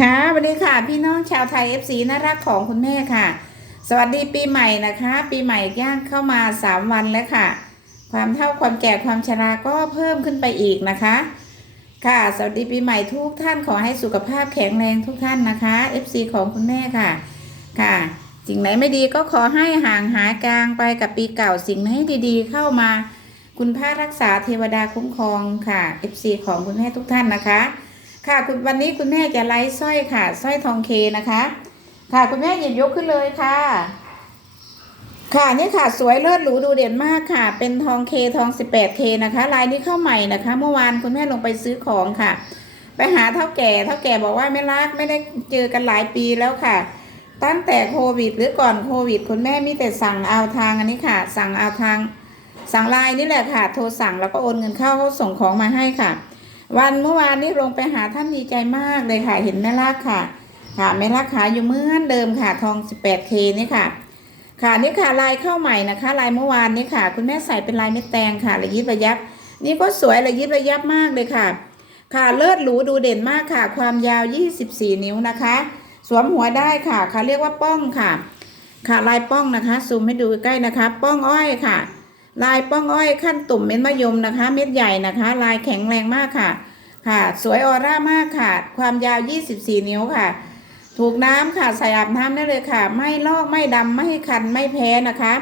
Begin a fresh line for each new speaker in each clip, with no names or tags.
ค่ะสวัสดีค่ะ พี่น้องชาวไทย FC น่ารักของคุณแม่ค่ะ สวัสดีปีใหม่นะคะ ปีใหม่ย่างเข้ามา 3 วันแล้วค่ะ ความเท่าความแก่ความชราก็เพิ่มขึ้นไปอีกนะคะ ค่ะ สวัสดีปีใหม่ทุกท่านขอให้สุขภาพแข็งแรงทุกท่านนะคะ FC ของคุณแม่ค่ะ ค่ะสิ่งไหนไม่ดีก็ขอให้ห่างหายกลางไปกับปีเก่าสิ่งไหนดีๆ เข้ามา คุณพระรักษาเทวดาคุ้มครองค่ะ FC ของคุณแม่ทุกท่านนะคะ ค่ะคุณวันนี้คุณแม่จะไลฟ์สร้อยค่ะสร้อยทองเคนะคะ ค่ะคุณแม่หยิบยกขึ้นเลยค่ะ ค่ะนี่ค่ะสวยเลิศหรูดูเด่นมากค่ะ เป็นทองเคทอง 18K นะคะลายนี้เข้าใหม่นะคะ เมื่อวานคุณแม่ลงไปซื้อของค่ะ ไปหาเท่าแก่เท่าแก่บอกว่าไม่รักไม่ได้เจอกันหลายปีแล้วค่ะ ตั้งแต่โควิด หรือก่อนโควิด คุณแม่มีแต่สั่งเอาทางอันนี้ค่ะ สั่งเอาทาง สั่งไลน์นี่แหละค่ะ โทรสั่งแล้วก็โอนเงินเข้าเขาส่งของมาให้ค่ะ วันเมื่อวานนี้ลงไปหาท่านดีใจมากเลยค่ะเห็นแม่ลากค่ะ ค่ะแม่ลากขายอยู่เหมือนเดิมค่ะทอง 18K นี่ค่ะ ค่ะนี่ค่ะลายเข้าใหม่นะคะ ลายเมื่อวานนี้ค่ะ คุณแม่ใส่เป็นลายเม็ดแตงค่ะระยิบระยับ นี่ก็สวยระยิบระยับมากเลยค่ะ ค่ะเลิศหรูดูเด่นมากค่ะ ความยาว 24 นิ้วนะคะ สวมหัวได้ค่ะค่ะเรียกว่าป้องค่ะ ค่ะลายป้องนะคะซูมให้ดูใกล้นะคะ ป้องอ้อยค่ะ ลายป้องอ้อยขั้นตุ่มเม็ดมะยมนะคะ เม็ดใหญ่นะคะ ลายแข็งแรงมากค่ะ ค่ะ สวยออร่ามากค่ะ ความยาว 24 นิ้วค่ะ ถูกน้ำค่ะใส่อาบน้ำได้เลยค่ะ ไม่ลอกไม่ดำไม่คันไม่แพ้นะคะ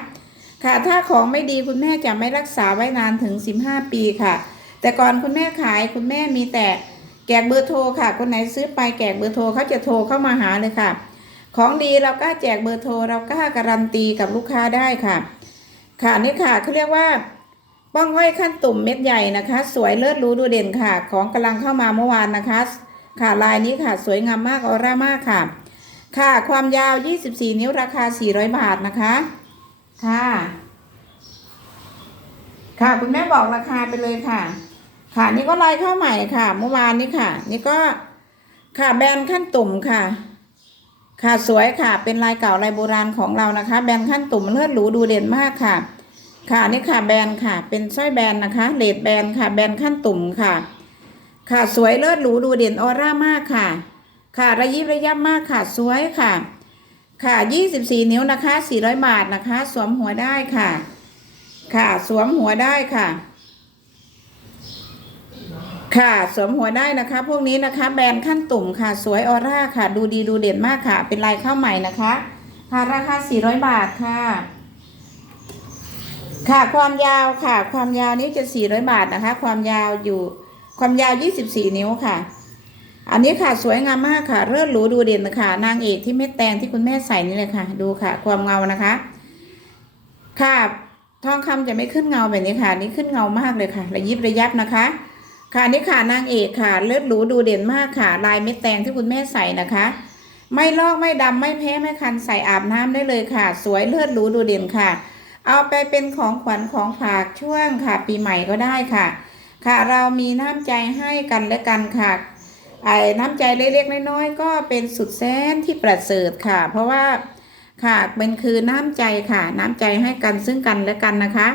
ค่ะถ้าของไม่ดีคุณแม่จะไม่รักษาไว้นานถึง 15 ปีค่ะ แต่ก่อนคุณแม่ขายคุณแม่มีแต่แจกเบอร์โทรค่ะ คนไหนซื้อไปแจกเบอร์โทรเขาจะโทรเข้ามาหาเลยค่ะ ของดีเรากล้าแจกเบอร์โทรเรากล้าการันตีกับลูกค้าได้ค่ะ ค่ะนี่ค่ะเขาเรียกว่าป้องห้อยขั้นตุ่มเม็ดใหญ่นะคะ สวยเลิศรู้ดูเด่นค่ะ ของกำลังเข้ามาเมื่อวานนะคะ ค่ะลายนี้ค่ะสวยงามมากออร่ามากค่ะ ค่ะความยาว 24 นิ้วราคา 400 บาทนะคะ ค่ะ ค่ะคุณแม่บอกราคาไปเลยค่ะ ค่ะนี่ก็ลายเข้าใหม่ค่ะ เมื่อวานนี้ค่ะ นี่ก็ค่ะแบรนด์ขั้นตุ่มค่ะ ค่ะสวยค่ะเป็นลายเก่าลายโบราณของเรานะคะ แบรนด์ขั้นตุ่มเลือดหรูดูเด่นมากค่ะ ค่ะนี่ค่ะแบรนด์ค่ะ เป็นสร้อยแบรนด์นะคะเลดแบรนด์ค่ะ แบรนด์ขั้นตุ่มค่ะ ค่ะสวยเลิศหรูดูเด่นออร่ามากค่ะ ค่ะระยิบระยับมากค่ะสวยค่ะ ค่ะ 24 นิ้วนะคะ400บาทนะคะ สวมหัวได้ค่ะ ค่ะสวมหัวได้ค่ะ ค่ะสวมหัวได้นะคะ พวกนี้นะคะ แบรนด์ขั้นตุ่มค่ะ สวยออร่าค่ะ ดูดีดูเด่นมากค่ะ เป็นลายข้าวใหม่นะคะค่ะราคา400 บาทค่ะ ค่ะความยาวค่ะ ความยาวนี้จะ400บาทนะคะ ความยาวอยู่ความยาว24นิ้วค่ะ อันนี้ค่ะสวยงามมากค่ะ เลิศหรูดูเด่นค่ะ นางเอกที่เม็ดแตงที่คุณแม่ใส่นี่เลยค่ะ ดูค่ะ ความเงานะคะ ค่ะทองคำจะไม่ขึ้นเงาแบบนี้ค่ะ นี่ขึ้นเงามากเลยค่ะ ระยิบระยับนะคะ ค่ะนี่ค่ะนางเอกค่ะเลิศหรูดูเด่นมากค่ะ ลายเม็ดแตงที่คุณแม่ใส่นะคะ ไม่ลอกไม่ดำไม่แพ้ไม่คันใส่อาบน้ำได้เลยค่ะ สวยเลิศหรูดูเด่นค่ะ เอาไปเป็นของขวัญของฝากช่วงค่ะ ปีใหม่ก็ได้ค่ะ ค่ะเรามีน้ำใจให้กันและกันค่ะไอ้น้ำใจเล็กๆน้อยๆก็เป็นสุดแสนที่ประเสริฐค่ะ เพราะว่าค่ะเป็นคือน้ำใจค่ะ น้ำใจให้กันซึ่งกันและกันนะคะ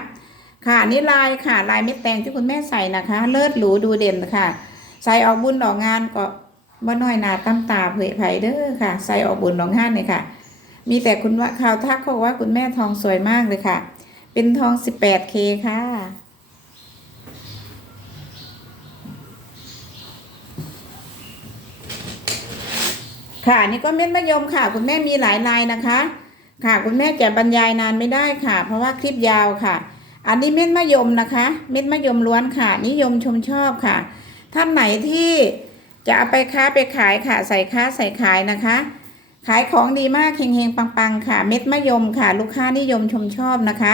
ค่ะนี่ลายค่ะลายเม็ดแตงที่คุณแม่ใส่นะคะ เลิศหรูดูเด่นค่ะ ใส่ออกบุญออกงานก็บ่น้อยนาตั้มตาเผยไผ่เด้อค่ะ ใส่ออกบุญออกงานเลยค่ะ มีแต่คุณว่าข่าวทักเขาบอกว่าคุณแม่ทองสวยมากเลยค่ะ เป็นทอง 18K ค่ะ ค่ะนี่ก็เม็ดมะยมค่ะ คุณแม่มีหลายลายนะคะ ค่ะ คุณแม่จะบรรยายนานไม่ได้ค่ะ เพราะว่าคลิปยาวค่ะ อันนี้เม็ดมะยมนะคะ เม็ดมะยมล้วนค่ะ นิยมชมชอบค่ะท่านไหนที่จะเอาไปค้าไปขายค่ะ ใส่ค้าใส่ขายนะคะ ขายของดีมากเฮงๆปังๆ ค่ะ เม็ดมะยมค่ะ ลูกค้านิยมชมชอบนะคะ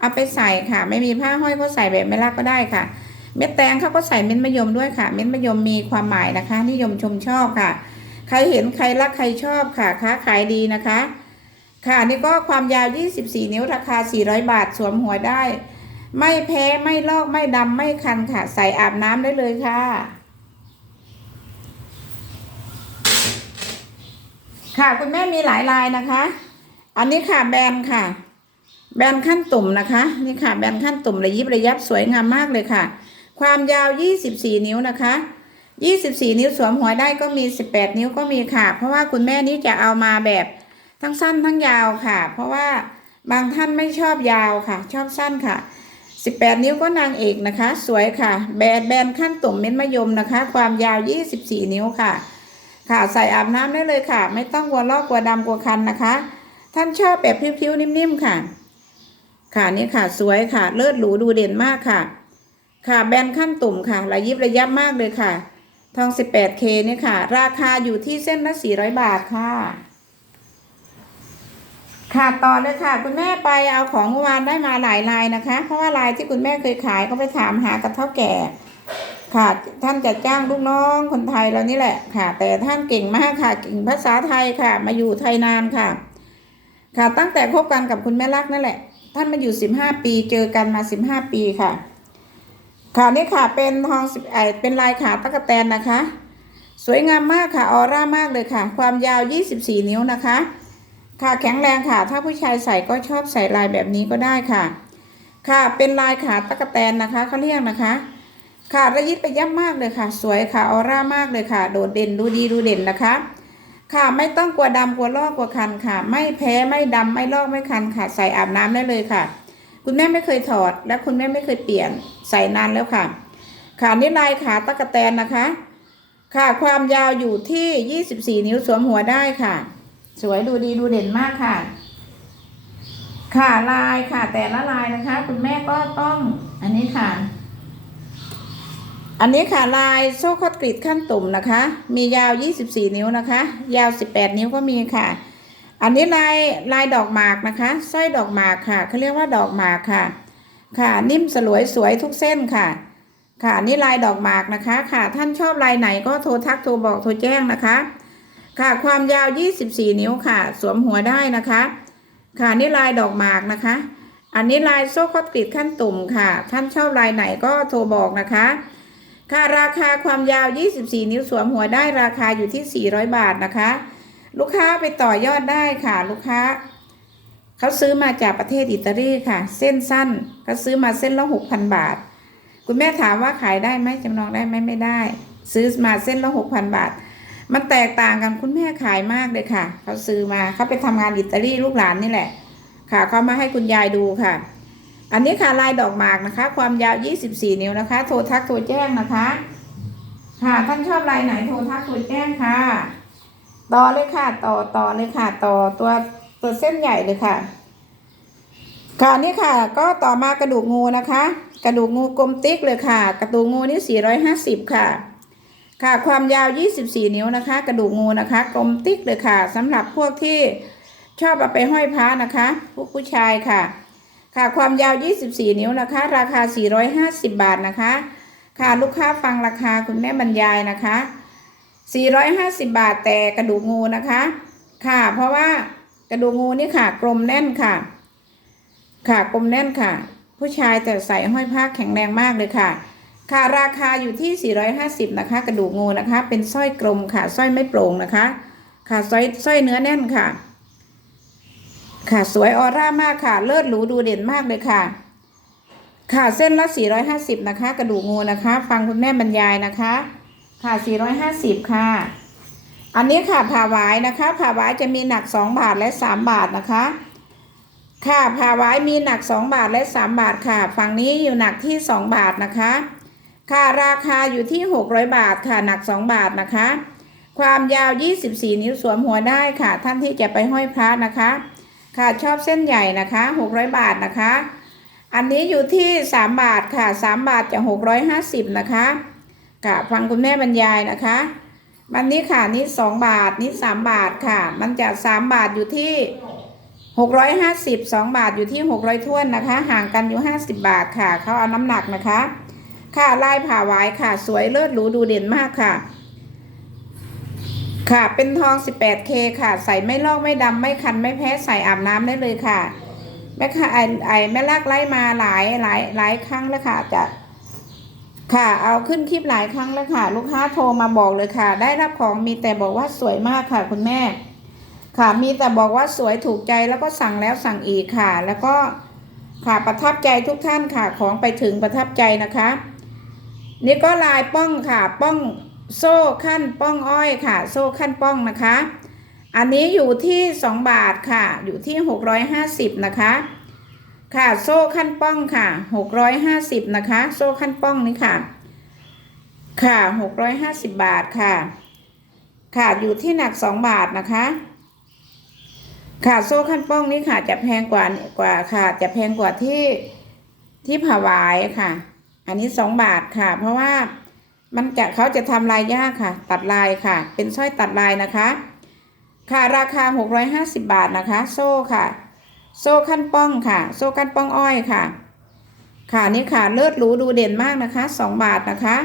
เอาไปใส่ค่ะ ไม่มีผ้าห้อยก็ใส่แบบไม่รักก็ได้ค่ะ เม็ดแตงเขาก็ใส่เม็ดมะยมด้วยค่ะ เม็ดมะยมมีความหมายนะคะ นิยมชมชอบค่ะ ใครเห็นใครรักใครชอบค่ะ ค้าขายดีนะคะ ค่ะนี่ก็ความยาว 24 นิ้วราคา 400 บาทสวมหัวได้ ไม่แพ้ไม่ลอกไม่ดำไม่คันค่ะ ใส่อาบน้ำได้เลยค่ะ ค่ะคุณแม่มีหลายลายนะคะ อันนี้ค่ะแบนค่ะ แบนขั้นตุ่มนะคะ นี่ค่ะแบนขั้นตุ่มระยิบระยับสวยงามมากเลยค่ะ ความยาว 24 นิ้วนะคะ24นิ้วสวมหัวได้ก็มี18นิ้วก็มีค่ะ เพราะว่าคุณแม่นี้จะเอามาแบบทั้งสั้นทั้งยาวค่ะ เพราะว่าบางท่านไม่ชอบยาวค่ะ ชอบสั้นค่ะ18นิ้วก็นางเอกนะคะ สวยค่ะ แบนแบนขั้นตุ่มเม็ดมะยมนะคะ ความยาว24นิ้วค่ะ ค่ะใส่อาบน้ำได้เลยค่ะ ไม่ต้องกลัวลอกกลัวดำกลัวคันนะคะ ท่านชอบแบบพิ้วๆนิ่มๆค่ะ ค่ะนี่ค่ะสวยค่ะ เลิศหรูดูเด่นมากค่ะ ค่ะแบนขั้นตุ่มค่ะ ระยิบระยับมากเลยค่ะ ทอง 18K นี่ค่ะ ราคาอยู่ที่เส้นละ400 บาทค่ะค่ะต่อเลยค่ะคุณแม่ไปเอาของเมื่อวานได้มาหลายลายนะคะ เพราะว่าลายที่คุณแม่เคยขายก็ไปถามหากับเท่าแก่ ค่ะท่านจะจ้างลูกน้องคนไทยเรานี่แหละค่ะ แต่ท่านเก่งมากค่ะเก่งภาษาไทยค่ะ มาอยู่ไทยนานค่ะ ค่ะตั้งแต่คบกันกับคุณแม่รักนั่นแหละ ท่านมาอยู่15ปีเจอกันมา15ปีค่ะ ค่ะนี่ค่ะเป็นทองสิบไอเป็นลายขาตะกแตนนะคะ สวยงามมากค่ะออร่ามากเลยค่ะ ความยาว24นิ้วนะคะ ค่ะแข็งแรงค่ะ ถ้าผู้ชายใส่ก็ชอบใส่ลายแบบนี้ก็ได้ค่ะ ค่ะเป็นลายขาตะกแตนนะคะเขาเรียกนะคะ ค่ะระยิบไปยับมากเลยค่ะ สวยค่ะออร่ามากเลยค่ะ โดดเด่นดูดีดูเด่นนะคะ ค่ะไม่ต้องกลัวดำกลัวลอกกลัวคันค่ะ ไม่แพ้ไม่ดำไม่ลอกไม่คันค่ะ ใส่อาบน้ำได้เลยค่ะ คุณแม่ไม่เคยถอด และคุณแม่ไม่เคยเปลี่ยนใส่นานแล้วค่ะ ค่ะนี่ลายขาตะกะแตนนะคะ ค่ะความยาวอยู่ที่ 24 นิ้วสวมหัวได้ค่ะ สวยดูดีดูเด่นมากค่ะค่ะลายค่ะแต่ละลายนะคะ คุณแม่ก็ต้องอันนี้ค่ะ อันนี้ค่ะลายโซ่คอดกรีดขั้นตุ่มนะคะ มียาว 24 นิ้วนะคะ ยาว 18 นิ้วก็มีค่ะ อันนี้ลายลายดอกหมากนะคะสร้อยดอกหมากค่ะเขาเรียกว่าดอกหมากค่ะ ค่ะ นิ่มสลวยสวยทุกเส้นค่ะ ค่ะนี่ลายดอกหมากนะคะ ค่ะท่านชอบลายไหนก็โทรทักโทรบอกโทรแจ้งนะคะ ค่ะความยาว 24 นิ้วค่ะ สวมหัวได้นะคะ ค่ะนี่ลายดอกหมากนะคะ อันนี้ลายโซ่คอดกรีดขั้นตุ่มค่ะ ท่านชอบลายไหนก็โทรบอกนะคะ ค่ะราคาความยาว 24 นิ้วสวมหัวได้ราคาอยู่ที่ 400 บาทนะคะ ลูกค้าไปต่อยอดได้ค่ะ ลูกค้าเขาซื้อมาจากประเทศอิตาลีค่ะ เส้นสั้นเขาซื้อมาเส้นละ6,000 บาท คุณแม่ถามว่าขายได้ไหมจำนองได้ไหมไม่ได้ ซื้อมาเส้นละ6,000 บาท มันแตกต่างกันคุณแม่ขายมากเลยค่ะเขาซื้อมาเขาไปทำงานอิตาลีลูกหลานนี่แหละ ค่ะเขามาให้คุณยายดูค่ะ อันนี้ค่ะลายดอกหมากนะคะ ความยาว 24 นิ้วนะคะ โทรทักโทรแจ้งนะคะ ค่ะท่านชอบลายไหนโทรทักโทรแจ้งค่ะ ต่อเลยค่ะ ต่อต่อเลยค่ะ ต่อตัวตัวเส้นใหญ่เลยค่ะ ค่ะนี่ค่ะ ก็ต่อมากระดูกงูนะคะ กระดูกงูกลมติ๊กเลยค่ะ กระดูกงูนี่ 450 ค่ะค่ะความยาว 24 นิ้วนะคะ กระดูกงูนะคะ กลมติ๊กเลยค่ะสำหรับพวกที่ชอบเอาไปห้อยพระนะคะ พวกผู้ชายค่ะ ค่ะความยาว 24 นิ้วนะคะ ราคา 450 บาทนะคะ ค่ะลูกค้าฟังราคาคุณแม่บรรยายนะคะ 450 บาทแต่กระดูกงูนะคะ ค่ะ เพราะว่ากระดูกงูนี่ค่ะ กลมแน่นค่ะ ค่ะกลมแน่นค่ะ ผู้ชายแต่ใส่ห้อยผ้าแข็งแรงมากเลยค่ะ ค่ะราคาอยู่ที่ 450 นะคะ กระดูกงูนะคะ เป็นสร้อยกลมค่ะสร้อยไม่โปร่งนะคะ ค่ะสร้อยสร้อยเนื้อแน่นค่ะ ค่ะสวยออร่ามากค่ะ เลิศหรูดูเด่นมากเลยค่ะ ค่ะเส้นละ 450 นะคะ กระดูกงูนะคะ ฟังคุณแม่บรรยายนะคะ ค่ะ 450 ค่ะ อันนี้ค่ะผ่าหวายนะคะผ่าหวายจะมีหนัก 2 บาทและ 3 บาทนะคะ ค่ะผ่าหวายมีหนัก 2 บาทและ 3 บาทค่ะ ฝั่งนี้อยู่หนักที่ 2 บาทนะคะ ค่ะราคาอยู่ที่ 600 บาทค่ะหนัก 2 บาทนะคะ ความยาว 24 นิ้วสวมหัวได้ค่ะ ท่านที่จะไปห้อยพระนะคะ ค่ะชอบเส้นใหญ่นะคะ600 บาทนะคะ อันนี้อยู่ที่ 3 บาทค่ะ 3 บาทจะ650 นะคะค่ะฟังคุณแม่บรรยายนะคะวันนี้ค่ะนี่ 2 บาทนี่ 3 บาทค่ะ มันจะ 3 บาทอยู่ที่ 650 2 บาทอยู่ที่ 600ท้วนนะคะ ห่างกันอยู่ 50 บาทค่ะเขาเอาน้ำหนักนะคะ ค่ะลายผ่าไว้ค่ะ สวยเลิศหรูดูเด่นมากค่ะ ค่ะ เป็นทอง 18K ค่ะ ใส่ไม่ลอกไม่ดำไม่คันไม่แพ้ใส่อาบน้ำได้เลยค่ะ แม่ค่ะไอไอแม่ลากไล่มาหลายหลายหลายครั้งแล้วค่ะจะค่ะ เอาขึ้นคลิปหลายครั้งแล้วค่ะ ลูกค้าโทรมาบอกเลยค่ะ ได้รับของมีแต่บอกว่าสวยมากค่ะ คุณแม่ ค่ะ มีแต่บอกว่าสวยถูกใจแล้วก็สั่งแล้วสั่งอีกค่ะ แล้วก็ค่ะประทับใจทุกท่านค่ะ ของไปถึงประทับใจนะคะ นี่ก็ลายป้องค่ะป้อง โซ่ขั้นป้องอ้อยค่ะ โซ่ขั้นป้องนะคะ อันนี้อยู่ที่ 2 บาทค่ะ อยู่ที่ 650 นะคะ ค่ะโซ่ขั้นป้องค่ะ 650 นะคะ โซ่ขั้นป้องนี่ค่ะ ค่ะ 650 บาทค่ะ ค่ะอยู่ที่หนัก 2 บาทนะคะ ค่ะโซ่ขั้นป้องนี่ค่ะ จะแพงกว่ากว่าค่ะ จะแพงกว่าที่ที่ผาวายค่ะ อันนี้ 2 บาทค่ะ เพราะว่า มันจะเขาจะทำลายยากค่ะ ตัดลายค่ะ เป็นสร้อยตัดลายนะคะ ค่ะราคา 650 บาทนะคะ โซ่ค่ะ โซ่ขั้นป้องค่ะ โซ่ขั้นป้องอ้อยค่ะ ค่ะนี่ค่ะเลิศหรูดูเด่นมากนะคะ 2 บาทนะคะ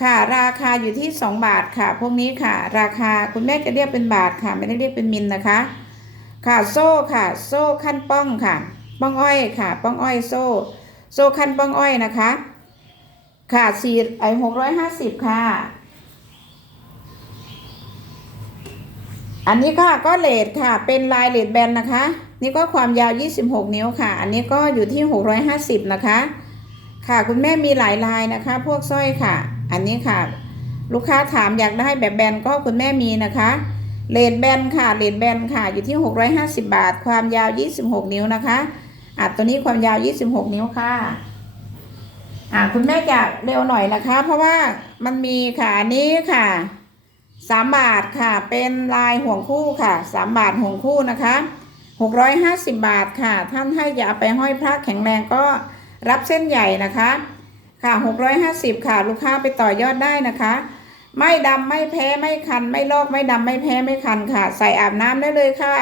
ค่ะราคาอยู่ที่ 2 บาทค่ะ พวกนี้ค่ะ ราคาคุณแม่จะเรียกเป็นบาทค่ะไม่ได้เรียกเป็นมิลนะคะ ค่ะโซ่ค่ะ โซ่ขั้นป้องค่ะ ป้องอ้อยค่ะ ป้องอ้อยโซ่ โซ่ขั้นป้องอ้อยนะคะ ค่ะสี่ไอหกร้อยห้าสิบค่ะ อันนี้ค่ะก็เลดค่ะ เป็นลายเลดแบนนะคะ นี่ก็ความยาว26นิ้วค่ะ อันนี้ก็อยู่ที่650นะคะ ค่ะคุณแม่มีหลายลายนะคะ พวกสร้อยค่ะ อันนี้ค่ะ ลูกค้าถามอยากได้แบบแบนก็คุณแม่มีนะคะเลดแบนค่ะเลดแบนค่ะ อยู่ที่ 650 บาท ความยาว 26 นิ้วนะคะอะตัวนี้ความยาว 26 นิ้วค่ะ อ่าคุณแม่จะเร็วหน่อยนะคะ เพราะว่ามันมีค่ะนี้ค่ะสามบาทค่ะ เป็นลายห่วงคู่ค่ะสามบาทห่วงคู่นะคะหกร้อยห้าสิบบาทค่ะ ท่านให้จะเอาไปห้อยพระแข็งแรงก็รับเส้นใหญ่นะคะ ค่ะหกร้อยห้าสิบค่ะ ลูกค้าไปต่อยอดได้นะคะ ไม่ดำไม่แพ้ไม่คัน ไม่ลอกไม่ดำไม่แพ้ไม่คันค่ะ ใส่อาบน้ำได้เลยค่ะ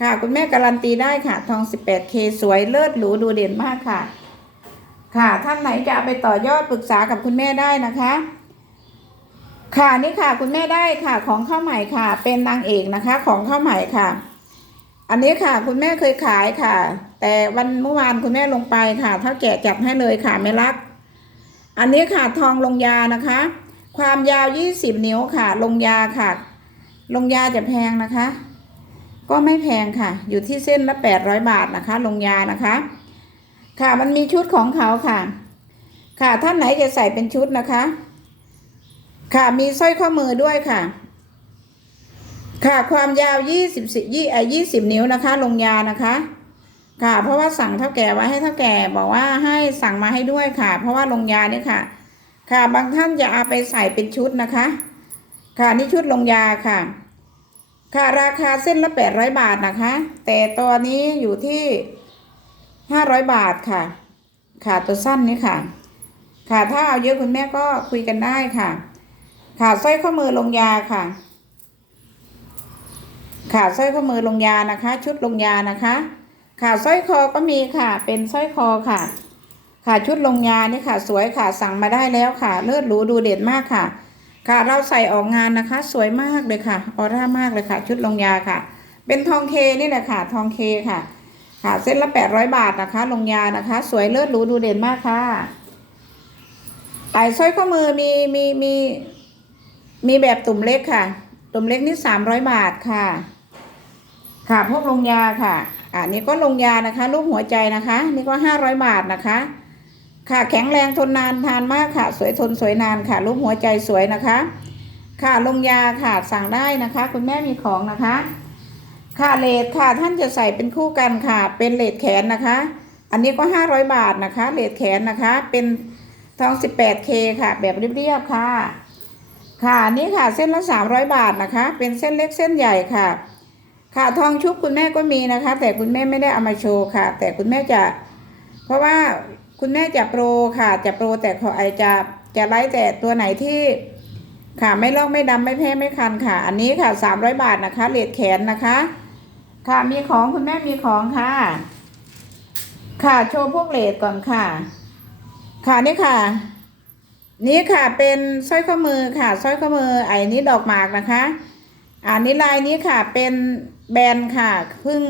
ค่ะคุณแม่การันตีได้ค่ะ ทอง 18K สวยเลิศหรูดูเด่นมากค่ะ ค่ะท่านไหนจะเอาไปต่อยอดปรึกษากับคุณแม่ได้นะคะ ค่ะนี่ค่ะคุณแม่ได้ค่ะของข้าวใหม่ค่ะ เป็นนางเอกนะคะ ของข้าวใหม่ค่ะ อันนี้ค่ะ คุณแม่เคยขายค่ะ แต่วันเมื่อวานคุณแม่ลงไปค่ะเท่าแก่จัดให้เลยค่ะไม่รัก อันนี้ค่ะทองลงยานะคะ ความยาว20นิ้วค่ะ ลงยาค่ะ ลงยาจะแพงนะคะ ก็ไม่แพงค่ะ อยู่ที่เส้นละ800บาทนะคะ ลงยานะคะ ค่ะมันมีชุดของเขาค่ะ ค่ะท่านไหนจะใส่เป็นชุดนะคะ ค่ะมีสร้อยข้อมือด้วยค่ะ ค่ะความยาวยี่สิบสี่ยี่ไอยี่สิบนิ้วนะคะ ลงยานะคะ ค่ะ เพราะว่าสั่งเท่าแก่ไว้ให้เท่าแก่บอกว่าให้สั่งมาให้ด้วยค่ะ เพราะว่าลงยาเนี่ยค่ะ ค่ะบางท่านจะเอาไปใส่เป็นชุดนะคะ ค่ะนี่ชุดลงยาค่ะค่ะราคาเส้นละแปดร้อยบาทนะคะ แต่ตัวนี้อยู่ที่ ห้าร้อยบาทค่ะ ค่ะตัวสั้นนี่ค่ะ ค่ะถ้าเอาเยอะคุณแม่ก็คุยกันได้ค่ะ ค่ะสร้อยข้อมือลงยาค่ะ ค่ะสร้อยข้อมือลงยานะคะ ชุดลงยานะคะ ค่ะสร้อยคอก็มีค่ะ เป็นสร้อยคอค่ะ ค่ะชุดลงยานี่ค่ะ สวยค่ะสั่งมาได้แล้วค่ะ เลิศหรูดูเด่นมากค่ะ ค่ะเราใส่ออกงานนะคะ สวยมากเลยค่ะออร่ามากเลยค่ะ ชุดลงยาค่ะ เป็นทองเคนี่แหละค่ะ ทองเคค่ะ ค่ะ เส้นละแปดร้อยบาทนะคะ ลงยานะคะ สวยเลิศหรูดูเด่นมากค่ะไต่สร้อยข้อมือมีมีมีมีแบบตุ่มเล็กค่ะ ตุ่มเล็กนี่สามร้อยบาทค่ะ ค่ะพวกลงยาค่ะอ่านี่ก็ลงยานะคะรูปหัวใจนะคะ นี่ก็ห้าร้อยบาทนะคะ ค่ะแข็งแรงทนนานทานมากค่ะ สวยทนสวยนานค่ะรูปหัวใจสวยนะคะ ค่ะลงยาค่ะสั่งได้นะคะ คุณแม่มีของนะคะ ค่ะเลดค่ะท่านจะใส่เป็นคู่กันค่ะ เป็นเลดแขนนะคะ อันนี้ก็ห้าร้อยบาทนะคะ เลดแขนนะคะ เป็นทอง 18K ค่ะ แบบเรียบๆค่ะ ค่ะอันนี้ค่ะเส้นละ300บาทนะคะ เป็นเส้นเล็กเส้นใหญ่ค่ะ ค่ะทองชุบคุณแม่ก็มีนะคะ แต่คุณแม่ไม่ได้เอามาโชว์ค่ะ แต่คุณแม่จะ เพราะว่าคุณแม่จะโปรค่ะ จะโปรแต่ขอไอจะจะไล่แต่ตัวไหนที่ค่ะไม่ลอกไม่ดำไม่แพ้ไม่คันค่ะ อันนี้ค่ะ300บาทนะคะเลดแขนนะคะ ค่ะมีของคุณแม่มีของค่ะ ค่ะโชว์พวกเลดก่อนค่ะ ค่ะนี่ค่ะ นี่ค่ะเป็นสร้อยข้อมือค่ะสร้อยข้อมือไอ้นี้ดอกหมากนะคะอันนี้ลายนี้ค่ะเป็นแบรนด์ค่ะเพิ่ง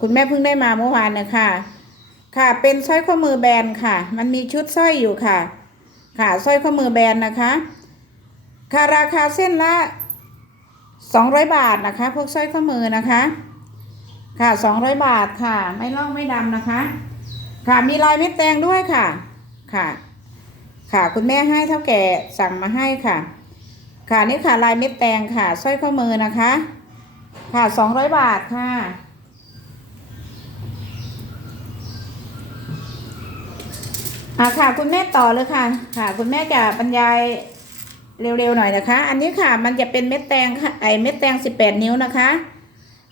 คุณแม่เพิ่งได้มาเมื่อวานนี่ยค่ะค่ะเป็นสร้อยข้อมือแบรนด์ค่ะ มันมีชุดสร้อยอยู่ค่ะ ค่ะสร้อยข้อมือแบรนด์นะคะ ค่ะราคาเส้นละสองร้อยบาทนะคะ พวกสร้อยข้อมือนะคะ ค่ะสองร้อยบาทค่ะ ไม่ล่องไม่ดำนะคะ ค่ะมีลายเม็ดแตงด้วยค่ะ ค่ะ ค่ะคุณแม่ให้เท่าแก่สั่งมาให้ค่ะ ค่ะนี่ค่ะลายเม็ดแตงค่ะสร้อยข้อมือนะคะ ค่ะสองร้อยบาทค่ะอะค่ะคุณแม่ต่อเลยค่ะ ค่ะ คุณแม่จะบรรยายเร็วๆหน่อยนะคะ อันนี้ค่ะมันจะเป็นเม็ดแตงค่ะไอเม็ดแตงสิบแปดนิ้วนะคะ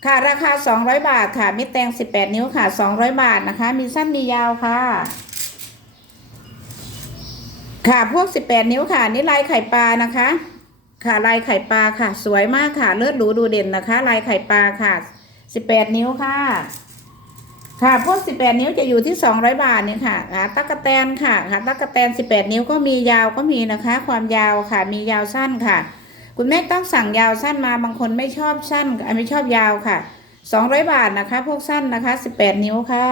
ค่ะราคาสองร้อยบาทค่ะม็ดแตงสิบแปดนิ้วค่ะสองร้อยบาทนะคะ มีสั้นมียาวค่ะ ค่ะพวกสิบแปดนิ้วค่ะ นี่ลายไข่ปลานะคะ ค่ะลายไข่ปลาค่ะ สวยมากค่ะ เลือดหรูดูเด่นนะคะ ลายไข่ปลาค่ะสิบแปดนิ้วค่ะ ค่ะพวกสิบแปดนิ้วจะอยู่ที่สองร้อยบาทเนี่ยค่ะอ่าตั๊กแตนค่ะค่ะตั๊กแตนสิบแปดนิ้วก็มียาวก็มีนะคะ ความยาวค่ะ มียาวสั้นค่ะ คุณแม่ต้องสั่งยาวสั้นมาบางคนไม่ชอบสั้นไม่ชอบยาวค่ะสองร้อยบาทนะคะ พวกสั้นนะคะสิบแปดนิ้วค่ะ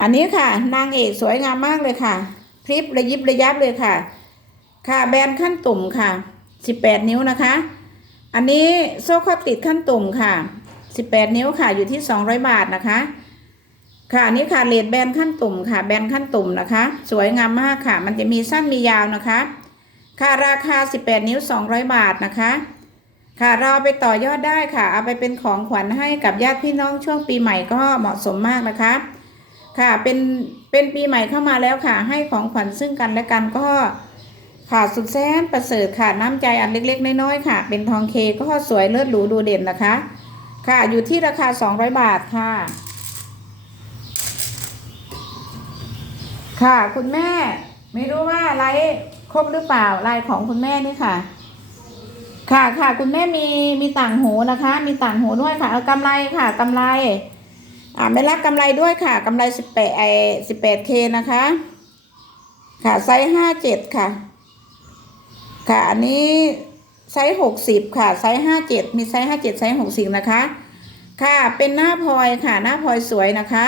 อันนี้ค่ะ นางเอกสวยงามมากเลยค่ะ พริบระยิบระยับเลยค่ะ ค่ะแบรนด์ขั้นตุ่มค่ะสิบแปดนิ้วนะคะ อันนี้โซ่ครอบติดขั้นตุ่มค่ะสิบแปดนิ้วค่ะอยู่ที่สองร้อยบาทนะคะ ค่ะนนี้ค่ะเลดแบนขั้นตุ่มค่ะ แบนขั้นตุ่มนะคะ สวยงามมากค่ะ มันจะมีสั้นมียาวนะคะ ค่ะราคาสิบแปดนิ้วสองร้อยบาทนะคะ ค่ะเราเอาไปต่อยอดได้ค่ะ เอาไปเป็นของขวัญให้กับญาติพี่น้องช่วงปีใหม่ก็เหมาะสมมากนะคะ ค่ะเป็นเป็นปีใหม่เข้ามาแล้วค่ะ ให้ของขวัญซึ่งกันและกันก็ค่ะสุดแสนประเสริฐค่ะน้ำใจอันเล็กๆน้อยๆค่ะ เป็นทองเคก็สวยเลิศหรูดูเด่นนะคะ ค่ะอยู่ที่ราคา 200 บาทค่ะ ค่ะคุณแม่ ไม่รู้ว่าไลฟ์ครบหรือเปล่าไลฟ์ของคุณแม่นี่ค่ะ ค่ะค่ะคุณแม่มีมีต่างหูนะคะ มีต่างหูด้วยค่ะ เอากำไรค่ะกำไร อ่าไม่รับกำไรด้วยค่ะกำไรสิบแปดไอสิบแปดเคนะคะ ค่ะไซส์ห้าเจ็ดค่ะ ค่ะอันนี้ไซส์หกสิบค่ะไซส์ห้าเจ็ดมีไซส์ห้าเจ็ดไซส์หกสิบนะคะ ค่ะเป็นหน้าพลอยค่ะ หน้าพลอยสวยนะคะ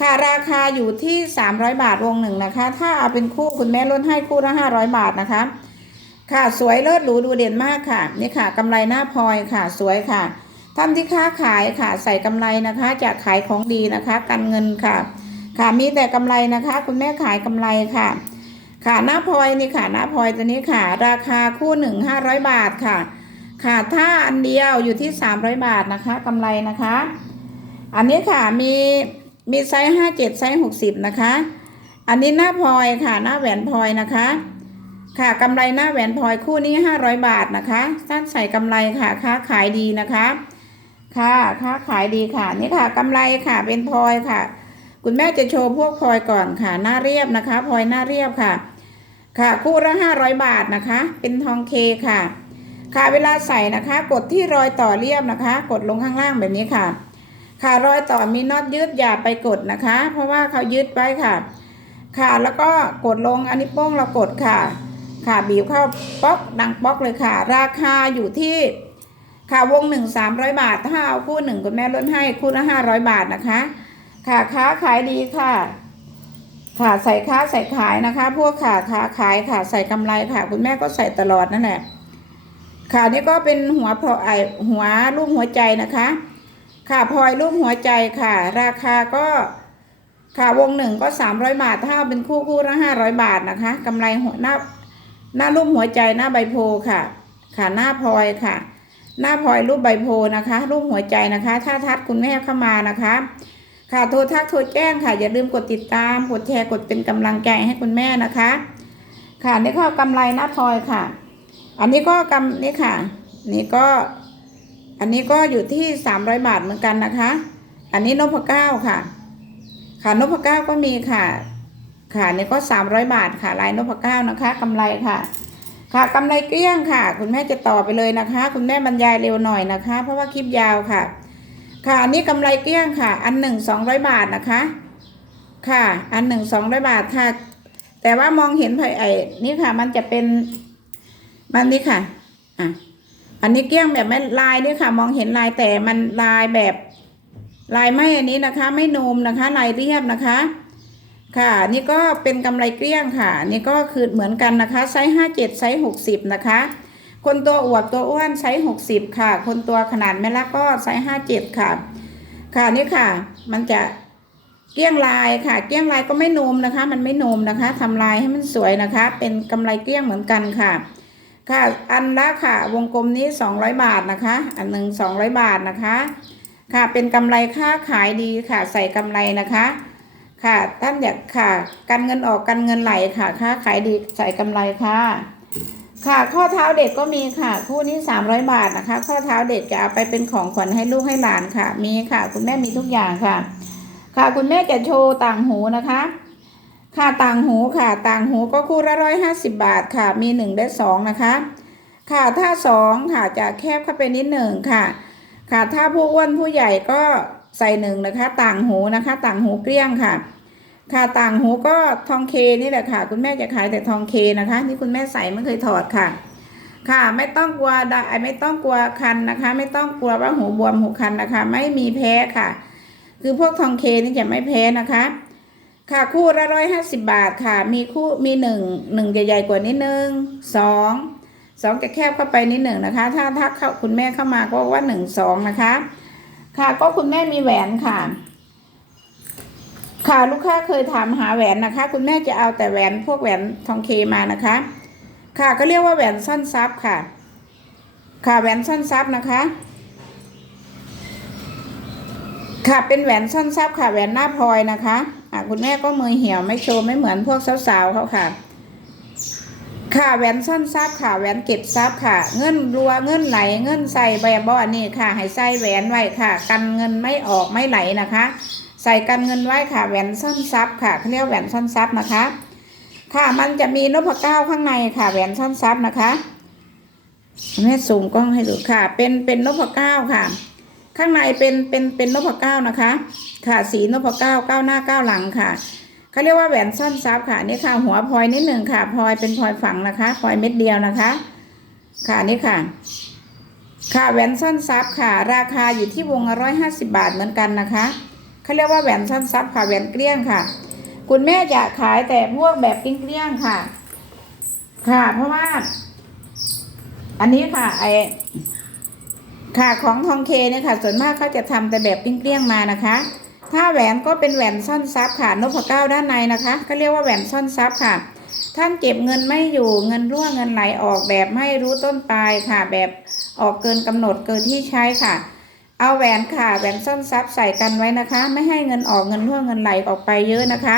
ค่ะราคาอยู่ที่สามร้อยบาทวงหนึ่งนะคะ ถ้าเอาเป็นคู่คุณแม่ลดให้คู่ละห้าร้อยบาทนะคะ ค่ะสวยเลิศหรูดูเด่นมากค่ะนี่ค่ะกำไรหน้าพลอยค่ะสวยค่ะท่านที่ค้าขายค่ะ ใส่กำไรนะคะจะขายของดีนะคะการเงินค่ะ ค่ะมีแต่กำไรนะคะ คุณแม่ขายกำไรค่ะ ค่ะหน้าพลอยนี่ค่ะหน้าพลอยตัวนี้ค่ะ ราคาคู่หนึ่งห้าร้อยบาทค่ะ ค่ะถ้าอันเดียวอยู่ที่สามร้อยบาทนะคะกำไรนะคะ อันนี้ค่ะมี มีไซส์ห้าเจ็ดไซส์หกสิบนะคะ อันนี้หน้าพลอยค่ะ หน้าแหวนพลอยนะคะ ค่ะกำไรหน้าแหวนพลอยคู่นี้ห้าร้อยบาทนะคะท่านใส่กำไรค่ะ ค้าขายดีนะคะ ค่ะค้าขายดีค่ะ นี่ค่ะกำไรค่ะเป็นพลอยค่ะ คุณแม่จะโชว์พวกพลอยก่อนค่ะ หน้าเรียบนะคะพลอยหน้าเรียบค่ะ ค่ะคู่ละห้าร้อยบาทนะคะ เป็นทองเคค่ะ ค่ะเวลาใส่นะคะ กดที่รอยต่อเรียบนะคะ กดลงข้างล่างแบบนี้ค่ะ ค่ะรอยต่อมีน็อตยืดอย่าไปกดนะคะ เพราะว่าเขายืดไว้ค่ะ ค่ะแล้วก็กดลงอันนี้โป้งเรากดค่ะ ค่ะบีบเข้าป๊อกดังป๊อกเลยค่ะ ราคาอยู่ที่ค่ะวงหนึ่งสามร้อยบาท ถ้าเอาคู่หนึ่งคุณแม่ลดให้คู่ละห้าร้อยบาทนะคะ ค่ะค้าขายดีค่ะ ค่ะใส่ค้าใส่ขายนะคะ พวกค่ะค้าขายค่ะใส่กำไรค่ะ คุณแม่ก็ใส่ตลอดนั่นแหละค่ะนี่ก็เป็นหัวพอไอหัวรูปหัวใจนะคะ ค่ะพลอยรูปหัวใจค่ะ ราคาก็ค่ะวงหนึ่งก็สามร้อยบาท ถ้าเป็นคู่คู่ละห้าร้อยบาทนะคะกำไรหัวหน้าหน้ารูปหัวใจหน้าใบโพค่ะ ค่ะหน้าพลอยค่ะ หน้าพลอยรูปใบโพนะคะ รูปหัวใจนะคะ ถ้าทักคุณแม่เข้ามานะคะ ค่ะโทรทักโทรแจ้งค่ะ อย่าลืมกดติดตามกดแชร์กดเป็นกำลังใจให้คุณแม่นะคะ ค่ะนี่ก็กำไรหน้าพลอยค่ะ อันนี้ก็กำนี่ค่ะ นี่ก็ อันนี้ก็อยู่ที่สามร้อยบาทเหมือนกันนะคะ อันนี้นพเก้าค่ะ ค่ะนพเก้าก็มีค่ะ ค่ะนี่ก็สามร้อยบาทค่ะลายนพเก้านะคะกำไรค่ะ ค่ะกำไรเกลี้ยงค่ะ คุณแม่จะต่อไปเลยนะคะ คุณแม่บรรยายเร็วหน่อยนะคะ เพราะว่าคลิปยาวค่ะ ค่ะอันนี้กำไรเกลี้ยงค่ะ อันหนึ่งสองร้อยบาทนะคะ ค่ะ อันหนึ่งสองร้อยบาทค่ะ แต่ว่ามองเห็นไผ่ไอ้นี่ค่ะ มันจะเป็นมันนี่ค่ะ อะ อันนี้เกลี้ยงแบบไม่ลายนี่ค่ะ มองเห็นลายแต่มันลายแบบลายไม่อันนี้นะคะ ไม่นูมนะคะลายเรียบนะคะ ค่ะ นี่ก็เป็นกำไรเกลี้ยงค่ะ นี่ก็คือเหมือนกันนะคะไซส์ห้าเจ็ดไซส์หกสิบนะคะ คนตัวอวบตัวอ้วนไซส์หกสิบค่ะ คนตัวขนาดแม่ละก็ไซส์ห้าเจ็ดค่ะ ค่ะนี่ค่ะ มันจะเกี้ยงลายค่ะ เกี้ยงลายก็ไม่โนมนะคะ มันไม่โนมนะคะทำลายให้มันสวยนะคะ เป็นกำไรเกี้ยงเหมือนกันค่ะ ค่ะ อันละค่ะ วงกลมนี้ 200 บาทนะคะ อันหนึ่ง200 บาทนะคะ ค่ะเป็นกำไรค่าขายดีค่ะ ใส่กำไรนะคะ ค่ะท่านอยากค่ะ การเงินออกการเงินไหลค่ะ ค่าขายดีใส่กำไรค่ะ ค่ะข้อเท้าเด็กก็มีค่ะ คู่นี้ 300 บาทนะคะ ข้อเท้าเด็กจะเอาไปเป็นของขวัญให้ลูกให้หลานค่ะ มีค่ะ คุณแม่มีทุกอย่างค่ะ ค่ะคุณแม่จะโชว์ต่างหูนะคะ ค่ะต่างหูค่ะต่างหูก็คู่ละร้อยห้าสิบบาทค่ะมีหนึ่งได้สองนะคะ ค่ะถ้าสองค่ะจะแคบเข้าไปนิดหนึ่งค่ะ ค่ะถ้าผู้อ้วนผู้ใหญ่ก็ใส่หนึ่งนะคะ ต่างหูนะคะ ต่างหูเกลี้ยงค่ะ ค่ะต่างหูก็ทองเคนี่แหละค่ะ คุณแม่จะขายแต่ทองเคนะคะนี่คุณแม่ใส่ไม่เคยถอดค่ะ ค่ะไม่ต้องกลัวไดะไม่ต้องกลัวคันนะคะ ไม่ต้องกลัวว่าหูบวมหูคันนะคะ ไม่มีแพ้ค่ะ คือพวกทองเคนี่จะไม่แพ้นะคะ ค่ะคู่ละร้อยห้าสิบบาทค่ะ มีคู่มีหนึ่งหนึ่งใหญ่ ๆ กว่านิดนึงสองสองจะแคบเข้าไปนิดหนึ่งนะคะ ถ้าถ้าเข้าคุณแม่เข้ามาก็ว่าหนึ่งสองนะคะ ค่ะก็คุณแม่มีแหวนค่ะ ค่ะลูกค้าเคยถามหาแหวนนะคะ คุณแม่จะเอาแต่แหวนพวกแหวนทองเคมานะคะ ค่ะก็เรียกว่าแหวนซ่อนทรัพย์ค่ะ ค่ะแหวนซ่อนทรัพย์นะคะ ค่ะเป็นแหวนซ่อนทรัพย์ค่ะแหวนหน้าพลอยนะคะ คุณแม่ก็มือเหี่ยวไม่โชว์ไม่เหมือนพวกสาวๆเขาค่ะ ค่ะแหวนซ่อนทรัพย์ค่ะแหวนเก็บทรัพย์ค่ะ เงินรัวเงินไหลเงินใส่แบบ่อนี่ค่ะ ให้ใส่แหวนไว้ค่ะ กันเงินไม่ออกไม่ไหลนะคะ ใส่กันเงินไว้ค่ะแหวนซ่อนทรัพย์ค่ะเขาเรียกแหวนซ่อนทรัพย์นะคะ ค่ะมันจะมีนพเก้าข้างในค่ะแหวนซ่อนทรัพย์นะคะแม่ซูมกล้องให้ดูค่ะ เป็นเป็นนพเก้าค่ะ ข้างในเป็นเป็นเป็นนพเก้านะคะ ค่ะสีนพเก้าเก้าหน้าเก้าหลังค่ะเขาเรียกว่าแหวนซ่อนทรัพย์ค่ะนี่ค่ะ หัวพลอยนิดหนึ่งค่ะพลอยเป็นพลอยฝังนะคะพลอยเม็ดเดียวนะคะ ค่ะนี่ค่ะ ค่ะแหวนซ่อนทรัพย์ค่ะ ราคาอยู่ที่วงร้อยห้าสิบาทเหมือนกันนะคะเขาเรียกว่าแหวนซ่อนทรัพย์ค่ะแหวนเกลี้ยงค่ะ คุณแม่จะขายแต่พวกแบบเกลี้ยงค่ะ ค่ะ เพราะว่า อันนี้ค่ะไอ ค่ะของทองเคเนี่ยค่ะ ส่วนมากเขาจะทำแต่แบบเกลี้ยงๆมานะคะ ถ้าแหวนก็เป็นแหวนซ่อนทรัพย์ค่ะนพเก้าด้านในนะคะก็เรียกว่าแหวนซ่อนทรัพย์ค่ะ ท่านเก็บเงินไม่อยู่เงินรั่วเงินไหลออกแบบไม่รู้ต้นปลายค่ะ แบบออกเกินกำหนดเกินที่ใช้ค่ะ เอาแหวนค่ะแหวนซ่อนทรัพย์ใส่กันไว้นะคะ ไม่ให้เงินออกเงินรั่วเงินไหลออกไปเยอะนะคะ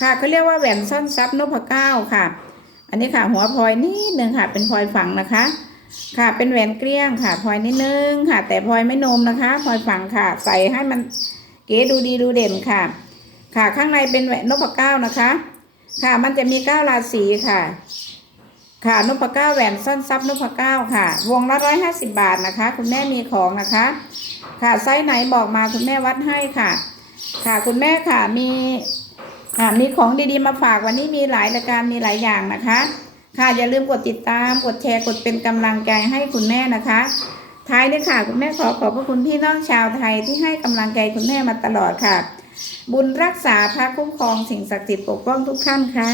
ค่ะเขาเรียกว่าแหวนซ่อนทรัพย์นพเก้าค่ะ อันนี้ค่ะหัวพลอยนิดนึงค่ะเป็นพลอยฝังนะคะ ค่ะเป็นแหวนเกลี้ยงค่ะพลอยนิดนึงค่ะ แต่พลอยไม่นมนะคะพลอยฝังค่ะ ใส่ให้มันเก๋ดูดีดูเด่นค่ะ ค่ะข้างในเป็นแหวนนพเก้านะคะ ค่ะมันจะมีเก้าราศีค่ะ ค่ะนพเก้าแหวนซ่อนทรัพย์นพเก้าค่ะ วงละร้อยห้าสิบบาทนะคะ คุณแม่มีของนะคะ ค่ะไซส์ไหนบอกมาคุณแม่วัดให้ค่ะ ค่ะคุณแม่ค่ะมีอ่ามีของดีๆมาฝากวันนี้มีหลายรายการมีหลายอย่างนะคะ ค่ะอย่าลืมกดติดตามกดแชร์กดเป็นกำลังใจให้คุณแม่นะคะ ท้ายนี้ค่ะ คุณแม่ขอขอบพระคุณพี่น้องชาวไทยที่ให้กำลังใจคุณแม่มาตลอดค่ะ บุญรักษาพระคุ้มครองสิ่งศักดิ์สิทธิ์ปกป้องทุกท่านค่ะ